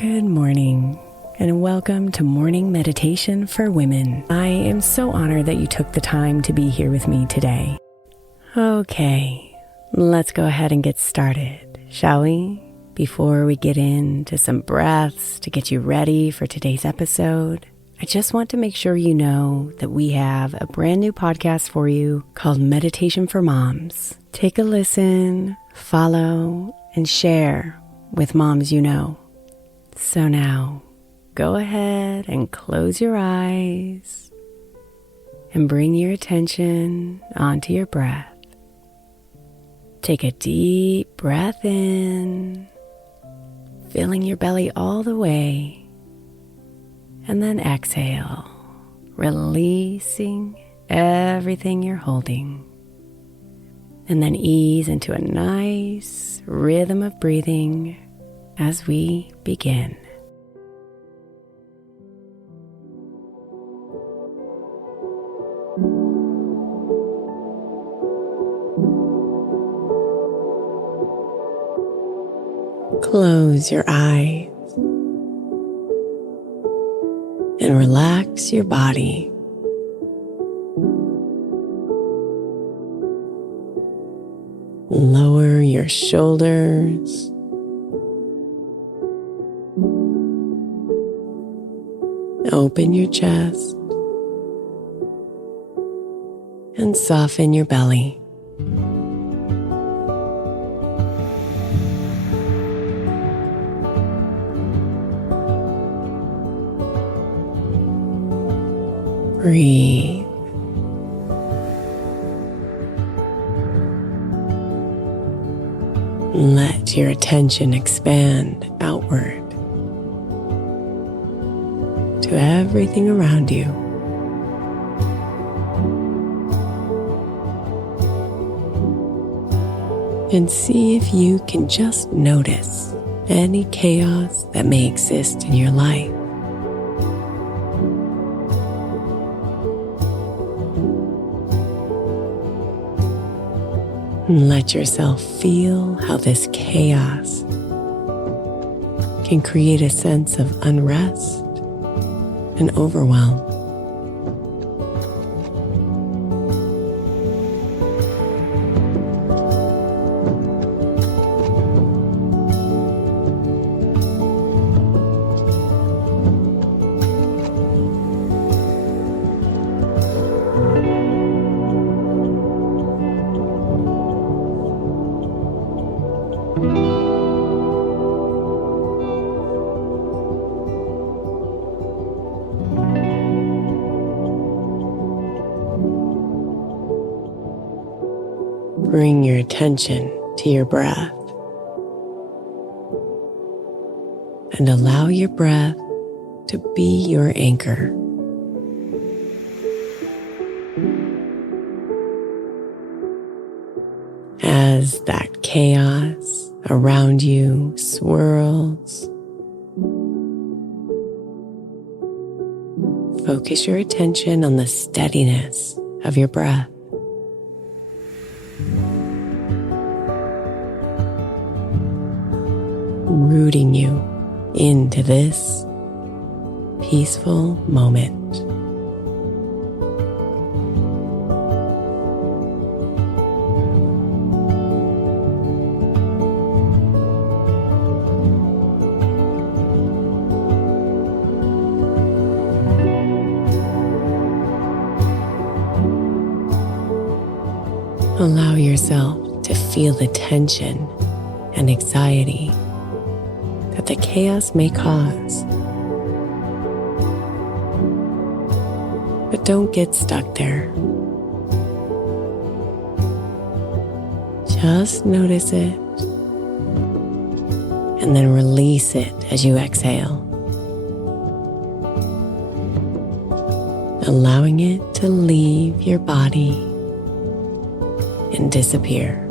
Good morning, and welcome to Morning Meditation for Women. I am so honored that you took the time to be here with me today. Okay, let's go ahead and get started, shall we? Before we get into some breaths to get you ready for today's episode, I just want to make sure you know that we have a brand new podcast for you called Meditation for Moms. Take a listen, follow, and share with moms you know. So now, go ahead and close your eyes and bring your attention onto your breath. Take a deep breath in, filling your belly all the way, and then exhale, releasing everything you're holding. And then ease into a nice rhythm of breathing as we begin. Close your eyes and relax your body. Lower your shoulders. Open your chest and soften your belly. Breathe. Let your attention expand outward to everything around you. And see if you can just notice any chaos that may exist in your life. And let yourself feel how this chaos can create a sense of unrest and overwhelm. Bring your attention to your breath and allow your breath to be your anchor. As that chaos around you swirls, focus your attention on the steadiness of your breath. Rooting you into this peaceful moment. Allow yourself to feel the tension and anxiety that the chaos may cause. But don't get stuck there. Just notice it and then release it as you exhale, allowing it to leave your body and disappear.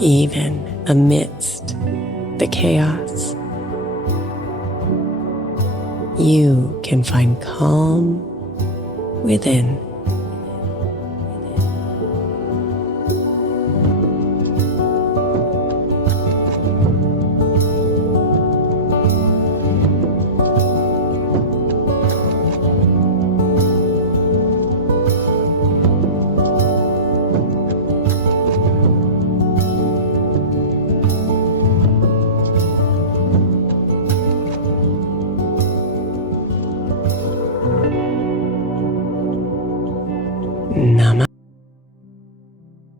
even amidst the chaos. You can find calm within.